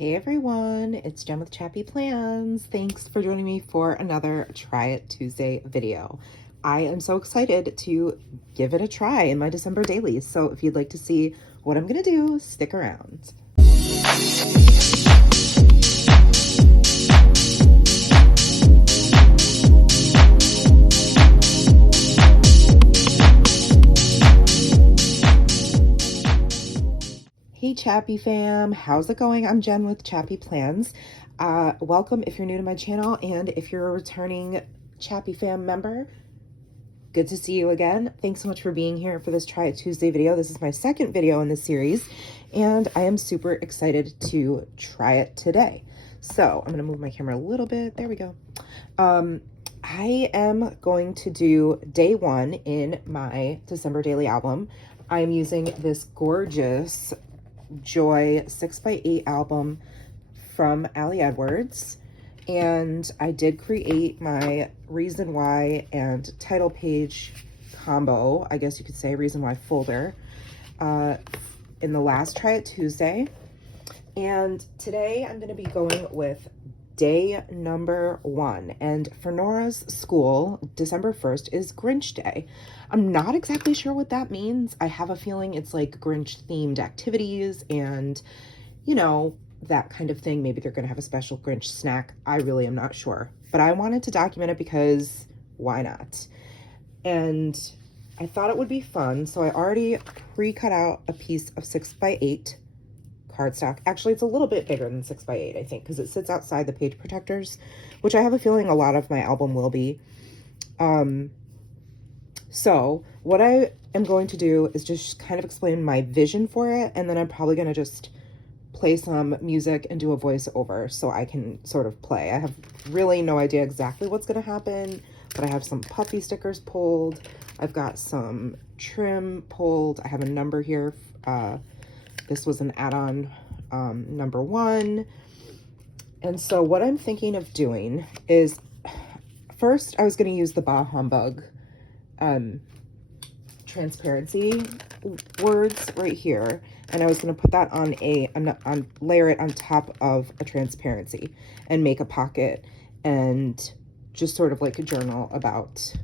Hey everyone, it's Jen with Chappy Plans. Thanks for joining me for another Try It Tuesday video. I am so excited to give it a try in my December dailies. So if you'd like to see what I'm gonna do, stick around. Hey Chappy Fam, how's it going? I'm Jen with Chappy Plans. Welcome if you're new to my channel, and if you're a returning Chappy Fam member, good to see you again. Thanks so much for being here for this Try It Tuesday video. This is my second video in this series, and I am super excited to try it today. So I'm gonna move my camera a little bit. There we go. I am going to do day one in my December daily album. I'm using this gorgeous Joy 6x8 album from Ali Edwards, and I did create my reason why and title page combo, I guess you could say, reason why folder, in the last Try It Tuesday. And today I'm going to be going with day number 1, and for Nora's school, December 1st is Grinch Day. I'm not exactly sure what that means. I have a feeling it's like Grinch themed activities and, you know, that kind of thing. Maybe they're going to have a special Grinch snack. I really am not sure, but I wanted to document it because why not? And I thought it would be fun. So I already pre-cut out a piece of 6x8 cardstock. Actually, it's a little bit bigger than 6x8, I think, because it sits outside the page protectors, which I have a feeling a lot of my album will be. So what I am going to do is just kind of explain my vision for it, and then I'm probably going to just play some music and do a voiceover so I can sort of play. I have really no idea exactly what's going to happen, but I have some puffy stickers pulled. I've got some trim pulled. I have a number here. This was an add-on number 1. And so what I'm thinking of doing is, first I was going to use the Bah Humbug transparency words right here, and I was going to put that on layer it on top of a transparency and make a pocket and just sort of like a journal about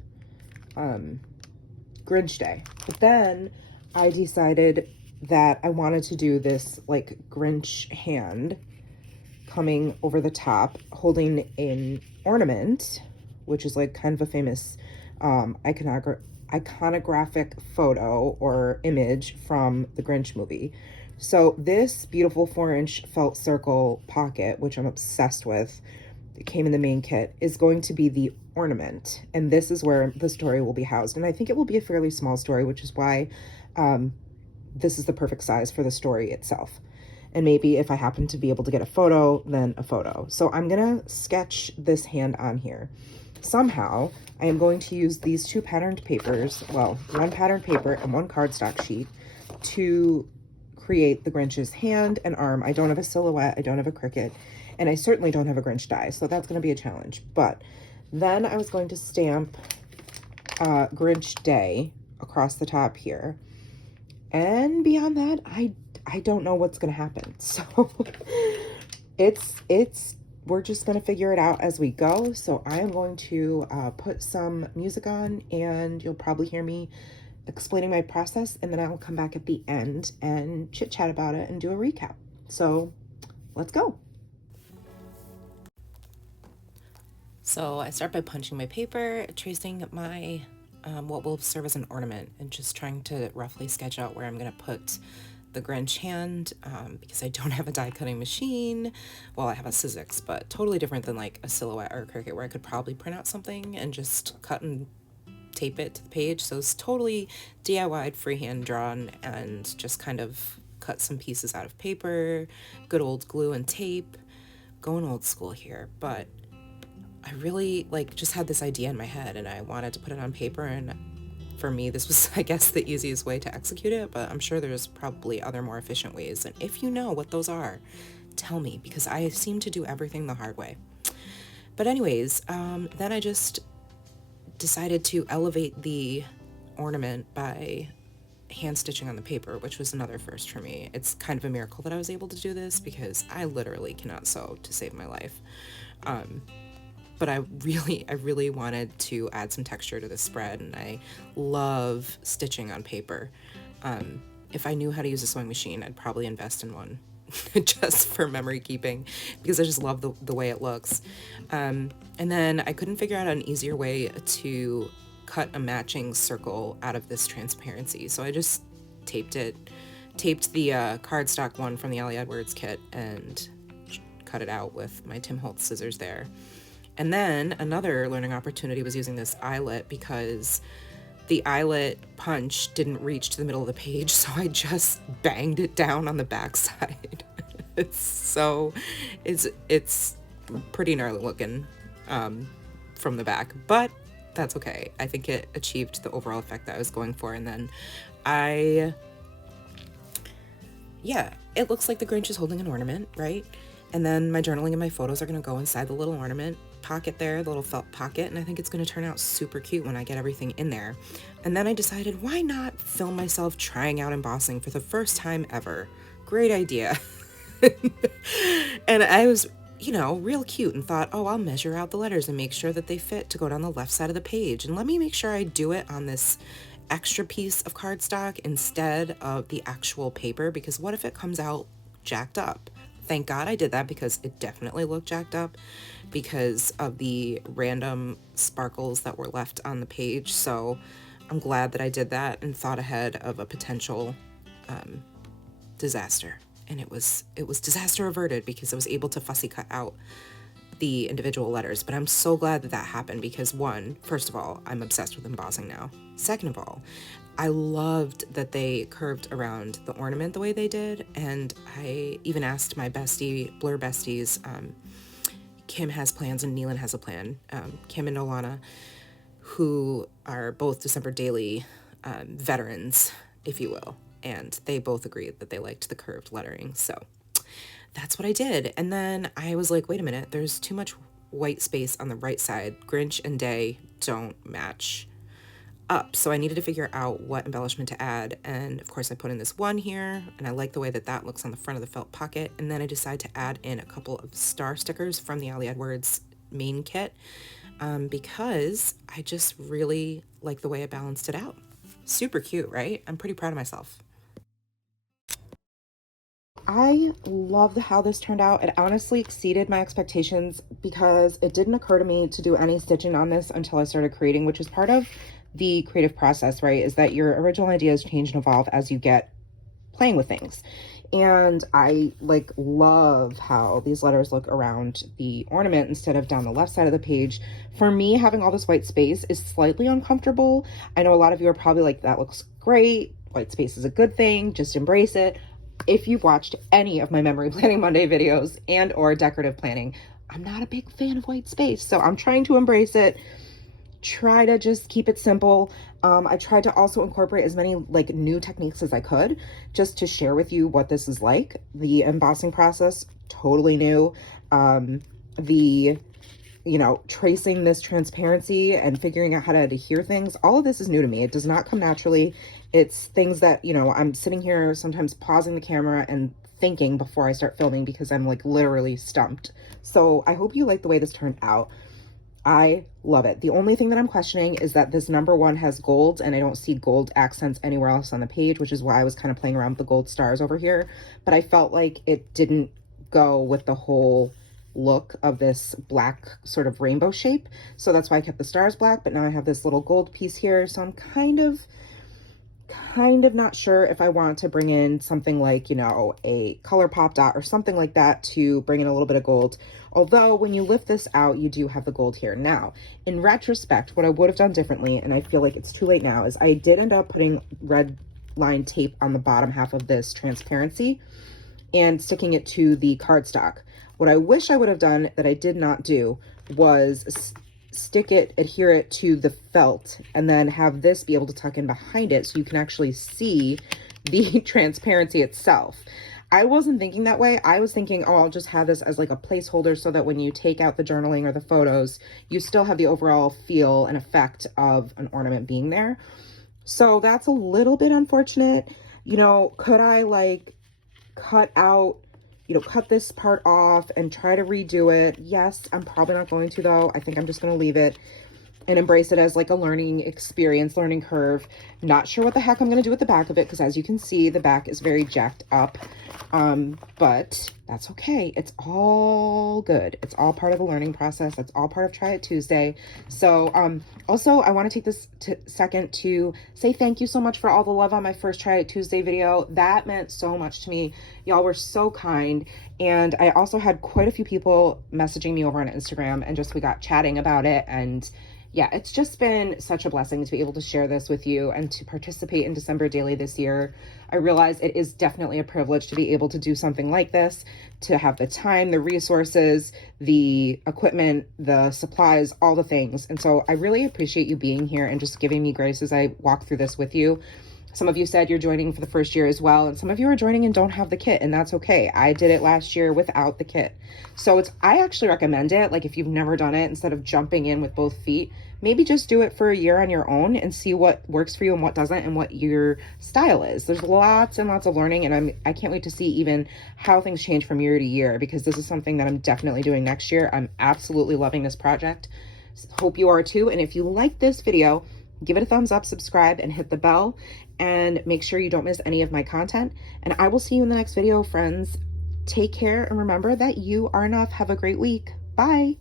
Grinch Day. But then I decided that I wanted to do this like Grinch hand coming over the top holding an ornament, which is like kind of a famous iconographic photo or image from the Grinch movie. So this beautiful 4-inch felt circle pocket, which I'm obsessed with, it came in the main kit, is going to be the ornament, and this is where the story will be housed. And I think it will be a fairly small story, which is why this is the perfect size for the story itself. And maybe if I happen to be able to get a photo, then a photo. So I'm gonna sketch this hand on here. Somehow, I am going to use these 2 patterned papers, well, 1 patterned paper and 1 cardstock sheet, to create the Grinch's hand and arm. I don't have a silhouette, I don't have a cricket, and I certainly don't have a Grinch die, so that's going to be a challenge. But then I was going to stamp Grinch Day across the top here, and beyond that, I don't know what's going to happen. So we're just going to figure it out as we go. So I am going to put some music on, and you'll probably hear me explaining my process, and then I'll come back at the end and chit chat about it and do a recap. So let's go. So I start by punching my paper, tracing my what will serve as an ornament, and just trying to roughly sketch out where I'm going to put the Grinch hand, because I don't have a die cutting machine. Well, I have a Sizzix, but totally different than like a silhouette or a Cricut, where I could probably print out something and just cut and tape it to the page. So it's totally DIY'd, freehand drawn, and just kind of cut some pieces out of paper, good old glue and tape, going old school here. But I really just had this idea in my head, and I wanted to put it on paper, and for me, this was, I guess, the easiest way to execute it, but I'm sure there's probably other more efficient ways. And if you know what those are, tell me, because I seem to do everything the hard way. But anyways, then I just decided to elevate the ornament by hand stitching on the paper, which was another first for me. It's kind of a miracle that I was able to do this because I literally cannot sew to save my life. But I really wanted to add some texture to this spread, and I love stitching on paper. If I knew how to use a sewing machine, I'd probably invest in one just for memory keeping, because I just love the way it looks. And then I couldn't figure out an easier way to cut a matching circle out of this transparency, so I just taped the cardstock one from the Ali Edwards kit and cut it out with my Tim Holtz scissors there. And then another learning opportunity was using this eyelet, because the eyelet punch didn't reach to the middle of the page, so I just banged it down on the back side. It's pretty gnarly looking from the back, but that's okay. I think it achieved the overall effect that I was going for. And then it looks like the Grinch is holding an ornament, right? And then my journaling and my photos are going to go inside the little ornament pocket there, the little felt pocket, and I think it's going to turn out super cute when I get everything in there. And then I decided, why not film myself trying out embossing for the first time ever? Great idea. And I was, real cute and thought, oh, I'll measure out the letters and make sure that they fit to go down the left side of the page. And let me make sure I do it on this extra piece of cardstock instead of the actual paper, because what if it comes out jacked up? Thank God I did that, because it definitely looked jacked up because of the random sparkles that were left on the page. So I'm glad that I did that and thought ahead of a potential disaster. And it was disaster averted, because I was able to fussy cut out the individual letters. But I'm so glad that that happened, because first of all, I'm obsessed with embossing now. Second of all, I loved that they curved around the ornament the way they did. And I even asked my Blur besties, Kim has plans and Neelan has a plan, Kim and Nolana, who are both December Daily veterans, if you will. And they both agreed that they liked the curved lettering. So that's what I did. And then I was like, wait a minute, there's too much white space on the right side. Grinch and Day don't match up. So I needed to figure out what embellishment to add. And of course I put in this one here, and I like the way that that looks on the front of the felt pocket. And then I decided to add in a couple of star stickers from the Ali Edwards main kit, because I just really like the way I balanced it out. Super cute, right? I'm pretty proud of myself. I love how this turned out. It honestly exceeded my expectations, because it didn't occur to me to do any stitching on this until I started creating, which is part of the creative process, right? Is that your original ideas change and evolve as you get playing with things. And I love how these letters look around the ornament instead of down the left side of the page. For me, having all this white space is slightly uncomfortable. I know a lot of you are probably like, that looks great. White space is a good thing. Just embrace it. If you've watched any of my Memory Planning Monday videos and or decorative planning, I'm not a big fan of white space. So I'm trying to embrace it. Try to just keep it simple. I tried to also incorporate as many new techniques as I could, just to share with you what this is like. The embossing process, totally new. Tracing this transparency and figuring out how to adhere things, all of this is new to me. It does not come naturally. It's things that, I'm sitting here sometimes pausing the camera and thinking before I start filming, because I'm literally stumped. So I hope you like the way this turned out. I love it. The only thing that I'm questioning is that this number 1 has gold, and I don't see gold accents anywhere else on the page, which is why I was kind of playing around with the gold stars over here. But I felt like it didn't go with the whole look of this black sort of rainbow shape. So that's why I kept the stars black, but now I have this little gold piece here. So I'm kind of not sure if I want to bring in something like, a color pop dot or something like that to bring in a little bit of gold. Although when you lift this out, you do have the gold here. Now, in retrospect, what I would have done differently, and I feel like it's too late now, is I did end up putting red line tape on the bottom half of this transparency and sticking it to the cardstock. What I wish I would have done that I did not do was adhere it to the felt, and then have this be able to tuck in behind it so you can actually see the transparency itself. I wasn't thinking that way. I was thinking, oh, I'll just have this as a placeholder so that when you take out the journaling or the photos, you still have the overall feel and effect of an ornament being there. So that's a little bit unfortunate. You know, could I like cut out, you know, cut this part off and try to redo it? Yes, I'm probably not going to though. I think I'm just going to leave it and embrace it as like a learning experience, learning curve. Not sure what the heck I'm going to do with the back of it, because as you can see, the back is very jacked up. But that's okay. It's all good. It's all part of the learning process. It's all part of Try It Tuesday. So also, I want to take this second to say thank you so much for all the love on my first Try It Tuesday video. That meant so much to me. Y'all were so kind. And I also had quite a few people messaging me over on Instagram, and just we got chatting about it. And yeah, it's just been such a blessing to be able to share this with you and to participate in December Daily this year. I realize it is definitely a privilege to be able to do something like this, to have the time, the resources, the equipment, the supplies, all the things. And so I really appreciate you being here and just giving me grace as I walk through this with you. Some of you said you're joining for the first year as well, and some of you are joining and don't have the kit, and that's okay. I did it last year without the kit. So I actually recommend it. Like, if you've never done it, instead of jumping in with both feet, maybe just do it for a year on your own and see what works for you and what doesn't, and what your style is. There's lots and lots of learning, and I can't wait to see even how things change from year to year, because this is something that I'm definitely doing next year. I'm absolutely loving this project. Hope you are too. And if you like this video, give it a thumbs up, subscribe, and hit the bell, and make sure you don't miss any of my content. And I will see you in the next video, friends. Take care, and remember that you are enough. Have a great week. Bye.